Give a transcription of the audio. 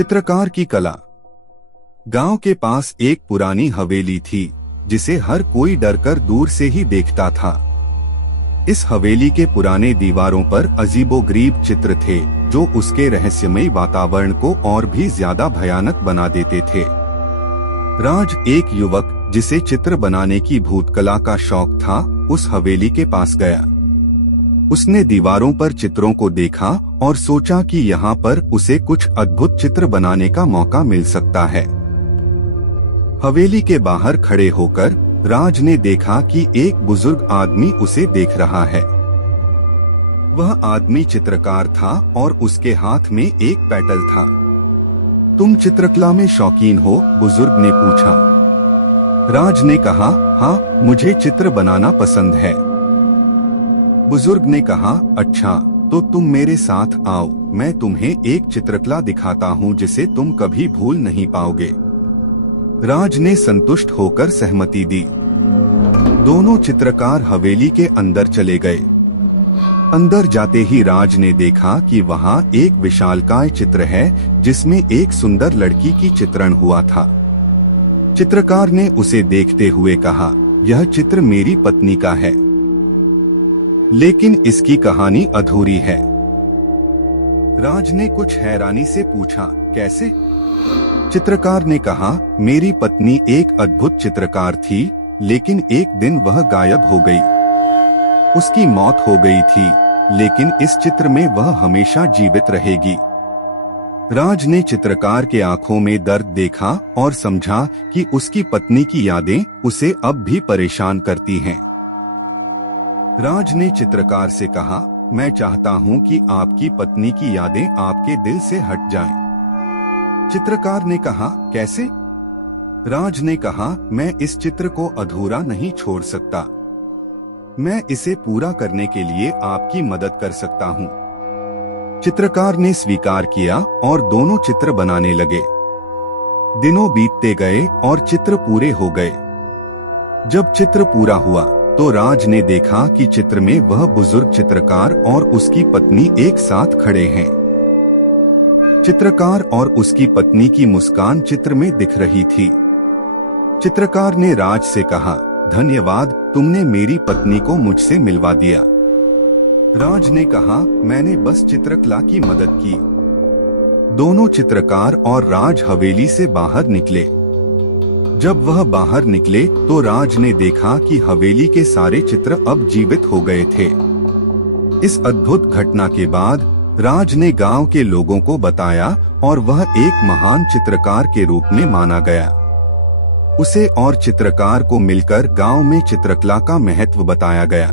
चित्रकार की कला। गांव के पास एक पुरानी हवेली थी जिसे हर कोई डरकर दूर से ही देखता था। इस हवेली के पुराने दीवारों पर अजीबोगरीब चित्र थे जो उसके रहस्यमय वातावरण को और भी ज्यादा भयानक बना देते थे। राज, एक युवक जिसे चित्र बनाने की भूतकला का शौक था, उस हवेली के पास गया। उसने दीवारों पर चित्रों को देखा और सोचा कि यहाँ पर उसे कुछ अद्भुत चित्र बनाने का मौका मिल सकता है। हवेली के बाहर खड़े होकर राज ने देखा कि एक बुजुर्ग आदमी उसे देख रहा है। वह आदमी चित्रकार था और उसके हाथ में एक पैडल था। तुम चित्रकला में शौकीन हो? बुजुर्ग ने पूछा। राज ने कहा, हाँ, मुझे चित्र बनाना पसंद है। बुजुर्ग ने कहा, अच्छा, तो तुम मेरे साथ आओ, मैं तुम्हें एक चित्रकला दिखाता हूँ जिसे तुम कभी भूल नहीं पाओगे। राज ने संतुष्ट होकर सहमति दी। दोनों चित्रकार हवेली के अंदर चले गए। अंदर जाते ही राज ने देखा कि वहाँ एक विशालकाय चित्र है जिसमें एक सुंदर लड़की की चित्रण हुआ था। चित्रकार ने उसे देखते हुए कहा, यह चित्र मेरी पत्नी का है, लेकिन इसकी कहानी अधूरी है। राज ने कुछ हैरानी से पूछा, कैसे? चित्रकार ने कहा, मेरी पत्नी एक अद्भुत चित्रकार थी, लेकिन एक दिन वह गायब हो गई। उसकी मौत हो गई थी, लेकिन इस चित्र में वह हमेशा जीवित रहेगी। राज ने चित्रकार के आंखों में दर्द देखा और समझा कि उसकी पत्नी की यादें उसे अब भी परेशान करती हैं। राज ने चित्रकार से कहा, मैं चाहता हूं कि आपकी पत्नी की यादें आपके दिल से हट जाएं। चित्रकार ने कहा, कैसे? राज ने कहा, मैं इस चित्र को अधूरा नहीं छोड़ सकता। मैं इसे पूरा करने के लिए आपकी मदद कर सकता हूं। चित्रकार ने स्वीकार किया और दोनों चित्र बनाने लगे। दिनों बीतते गए और चित्र पूरे हो गए। जब चित्र पूरा हुआ तो राज ने देखा कि चित्र में वह बुजुर्ग चित्रकार और उसकी पत्नी एक साथ खड़े हैं। चित्रकार और उसकी पत्नी की मुस्कान चित्र में दिख रही थी। चित्रकार ने राज से कहा, धन्यवाद, तुमने मेरी पत्नी को मुझसे मिलवा दिया। राज ने कहा, मैंने बस चित्रकला की मदद की। दोनों चित्रकार और राज हवेली से बाहर निकले। जब वह बाहर निकले तो राज ने देखा कि हवेली के सारे चित्र अब जीवित हो गए थे। इस अद्भुत घटना के बाद राज ने गांव के लोगों को बताया और वह एक महान चित्रकार के रूप में माना गया। उसे और चित्रकार को मिलकर गांव में चित्रकला का महत्व बताया गया।